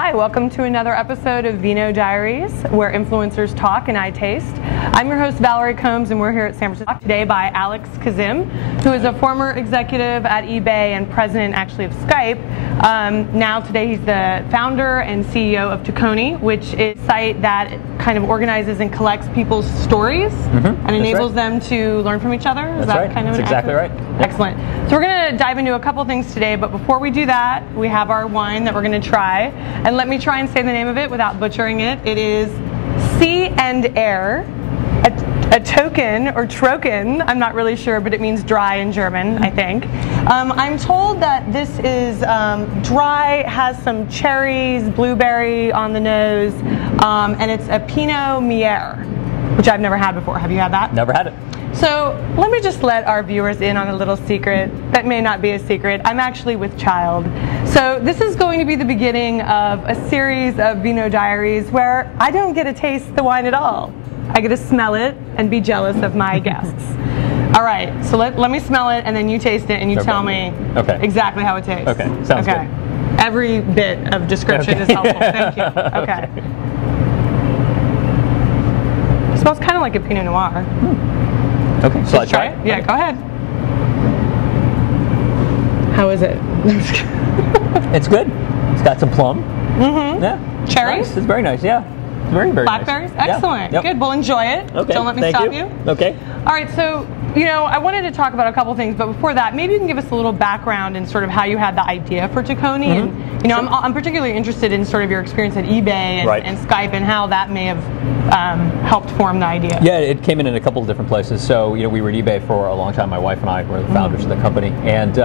Hi, welcome to another episode of Vino Diaries, where influencers talk and I taste. I'm your host, Valerie Combs, and we're here at San Francisco today by Alex Kazim, who is a former executive at eBay and president, actually, of Skype. Now, today, he's the founder and CEO of Tokoni, which is a site that kind of organizes and collects people's stories and enables them to learn from each other. Is that kind of That's exactly right. Excellent. So we're going to dive into a couple things today, but before we do that, we have our wine that we're going to try. And let me try and say the name of it without butchering it. It is Sea and Air, a token or troken. I'm not really sure, but it means dry in German, I think. I'm told that this is dry, has some cherries, blueberry on the nose, and it's a Pinot Noir, which I've never had before. Have you had that? Never had it. So let me just let our viewers in on a little secret that may not be a secret. I'm actually with child. So this is going to be the beginning of a series of Vino Diaries where I don't get to taste the wine at all. I get to smell it and be jealous of my guests. All right, so let me smell it and then you taste it and you tell me exactly how it tastes. Okay, sounds good. Every bit of description is helpful. Thank you. Okay. It smells kind of like a Pinot Noir. Okay, so try it? Yeah, go ahead. How is it? It's good. It's got some plum. Yeah. Cherries? Nice. It's very nice, yeah. Very, very Blackberries? nice. Excellent. Yeah. Good. Well, enjoy it. Okay. Don't let me stop you. Okay. All right, so, you know, I wanted to talk about a couple things, but before that, maybe you can give us a little background and sort of how you had the idea for Tokoni. And, you know, I'm particularly interested in sort of your experience at eBay and Skype and how that may have helped form the idea. Yeah, it came in a couple of different places. So, you know, we were at eBay for a long time. My wife and I were the founders of the company. And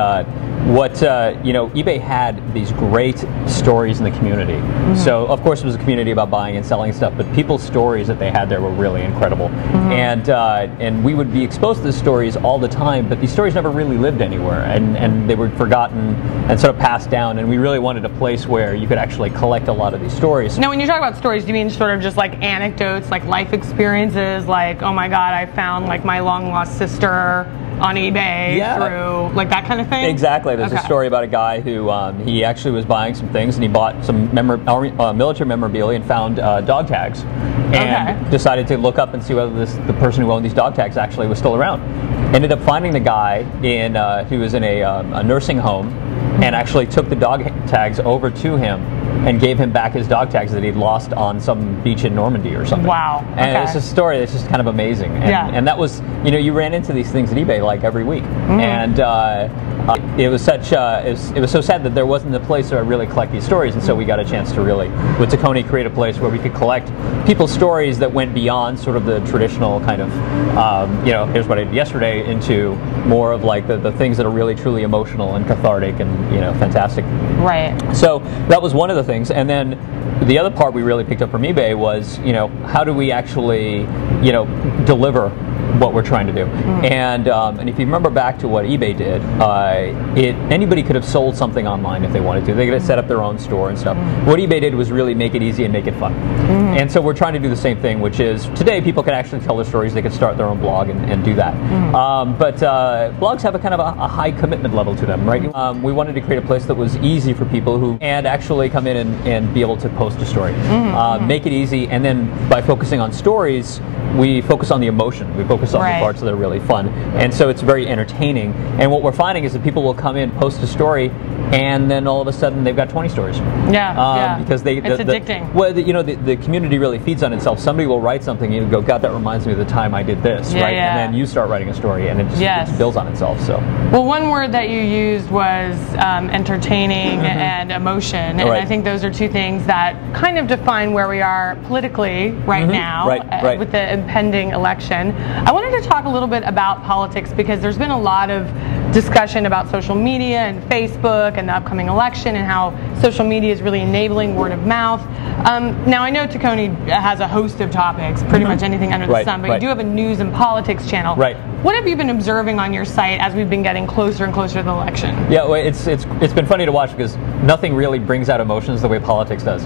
you know, eBay had these great stories in the community. So, of course, it was a community about buying and selling stuff, but people's stories that they had there were really incredible. And we would be exposed to the stories all the time, but these stories never really lived anywhere, and they were forgotten and sort of passed down. And we really wanted a place where you could actually collect a lot of these stories. Now, when you talk about stories, do you mean sort of just like anecdotes, like life experiences, like, oh my God, I found like my long lost sister on eBay through like that kind of thing? Exactly. There's a story about a guy who he actually was buying some things and he bought some military memorabilia and found dog tags and decided to look up and see whether the person who owned these dog tags actually was still around. Ended up finding the guy who was in a nursing home and actually took the dog tags over to him and gave him back his dog tags that he'd lost on some beach in Normandy or something. Wow. And it's a story that's just kind of amazing. And that was, you know, you ran into these things at eBay like every week. And it was so sad that there wasn't a place where I really collect these stories, and so we got a chance to really, with Tokoni, create a place where we could collect people's stories that went beyond sort of the traditional kind of, you know, here's what I did yesterday, into more of like the things that are really truly emotional and cathartic and, you know, fantastic. Right. So that was one of the things, and then the other part we really picked up from eBay was, you know, how do we actually, you know, deliver what we're trying to do. And if you remember back to what eBay did, anybody could have sold something online if they wanted to. They could have set up their own store and stuff. What eBay did was really make it easy and make it fun. And so we're trying to do the same thing, which is today people can actually tell their stories. They can start their own blog and do that. But blogs have a kind of a high commitment level to them, right? We wanted to create a place that was easy for people who and actually come in and be able to post a story. Make it easy, and then by focusing on stories, we focus on the emotion. We focus on the parts that are really fun. And so it's very entertaining. And what we're finding is that people will come in, post a story, and then all of a sudden they've got 20 stories. Because it's addicting. Well, you know, the community really feeds on itself. Somebody will write something and you go, God, that reminds me of the time I did this, right? And then you start writing a story and it just builds on itself. So. Well, one word that you used was entertaining and emotion. And I think those are two things that kind of define where we are politically right now with the impending election. I wanted to talk a little bit about politics because there's been a lot of discussion about social media and Facebook and the upcoming election and how social media is really enabling word of mouth. Now, I know Tokoni has a host of topics, pretty much anything under the sun, but you do have a news and politics channel. What have you been observing on your site as we've been getting closer and closer to the election? Yeah, well, it's been funny to watch because nothing really brings out emotions the way politics does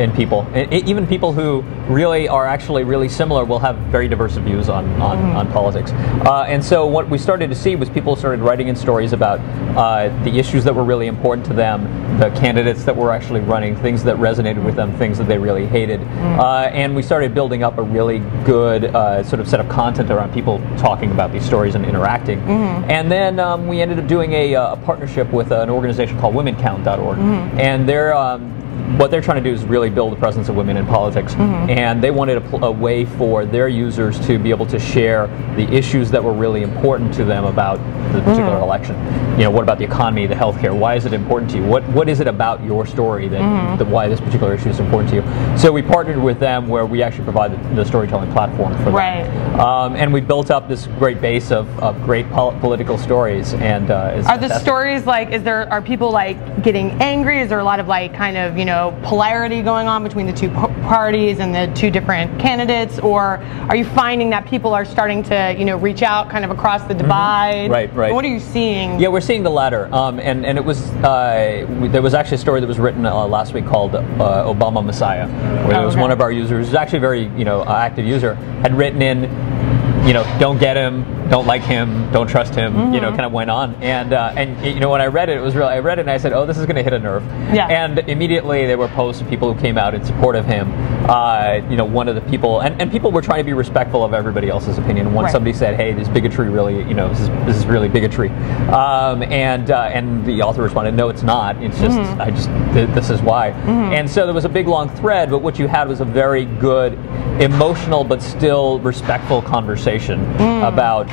in people. Even people who really are actually really similar will have very diverse views on politics. And so what we started to see was people started writing in stories about the issues that were really important to them, the candidates that were actually running, things that resonated with them, things that they really hated. And we started building up a really good sort of set of content around people talking about these stories and interacting. And then we ended up doing a partnership with an organization called womencount.org. And what they're trying to do is really build the presence of women in politics. And they wanted a way for their users to be able to share the issues that were really important to them about the particular election. You know, what about the economy, the healthcare? Why is it important to you? What is it about your story that why this particular issue is important to you? So we partnered with them where we actually provide the storytelling platform for them. And we built up this great base of great political stories. And are the stories like, are people like getting angry? Is there a lot of like kind of, you know, polarity going on between the two parties and the two different candidates, or are you finding that people are starting to, you know, reach out kind of across the divide? Right. And what are you seeing? Yeah, we're seeing the latter. And it was there was actually a story that was written last week called Obama Messiah, where there was one of our users, who's actually a very active user, had written in, don't get him, don't like him, don't trust him, kind of went on. And when I read it, I read it and I said, oh, this is going to hit a nerve. Yeah. And immediately there were posts of people who came out in support of him. One of the people, and people were trying to be respectful of everybody else's opinion. When somebody said, hey, this bigotry really, this is really bigotry. And the author responded, no, it's not. It's just, this is why. And so there was a big long thread, but what you had was a very good, emotional, but still respectful conversation about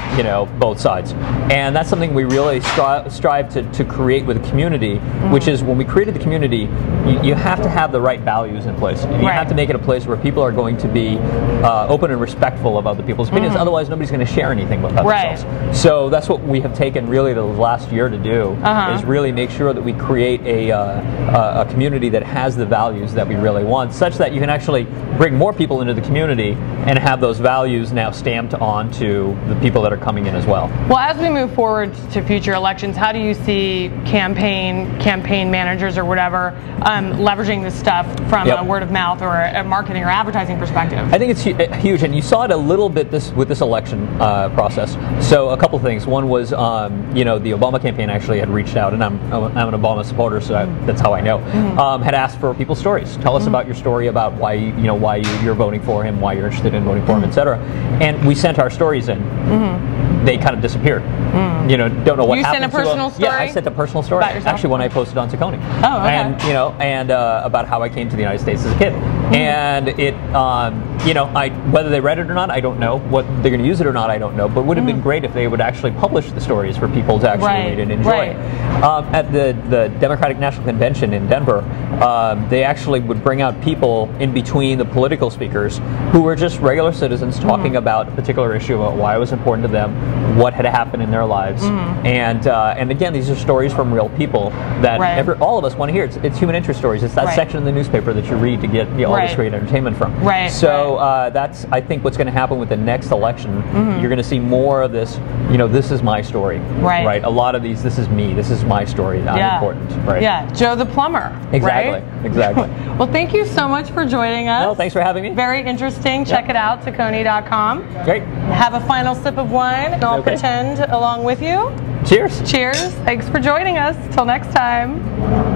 both sides. And that's something we really strive to create with the community, which is when we created the community, you have to have the right values in place. You have to make it a place where people are going to be open and respectful of other people's opinions, otherwise nobody's going to share anything about themselves. So that's what we have taken really the last year to do, is really make sure that we create a community that has the values that we really want, such that you can actually bring more people into the community and have those values now stamped onto the people that are coming in as well. Well, as we move forward to future elections, how do you see campaign managers or whatever leveraging this stuff from a word of mouth or a marketing or advertising perspective? I think it's huge, and you saw it a little bit with this election process. So a couple things. One was, the Obama campaign actually had reached out, and I'm an Obama supporter, so that's how I know. Had asked for people's stories. Tell us about your story about why you're voting for him, why you're interested in voting for him, etc. And we sent our stories in. They kind of disappeared. Don't know what happened. You sent a personal story? Yeah, I sent a personal story. About yourself? Actually, one I posted on Tokoni. Oh, okay. And about how I came to the United States as a kid. And it, whether they read it or not, I don't know. What they're going to use it or not, I don't know. But it would have been great if they would actually publish the stories for people to actually read and enjoy. At the Democratic National Convention in Denver, they actually would bring out people in between the political speakers who were just regular citizens talking about a particular issue, about why it was important to them, what had happened in their lives. And again, these are stories from real people that all of us want to hear. It's human interest stories. It's that section of the newspaper that you read to get all this great entertainment from. So that's, I think, what's going to happen with the next election. You're going to see more of this, this is my story. A lot of these, this is me, this is my story, I'm important. Yeah, Joe the plumber. Exactly. Well, thank you so much for joining us. No, thanks for having me. Very interesting. Check it out, Tokoni.com. Great. Have a final sip of wine, and I'll pretend along with you. Cheers. Cheers. Thanks for joining us. Till next time.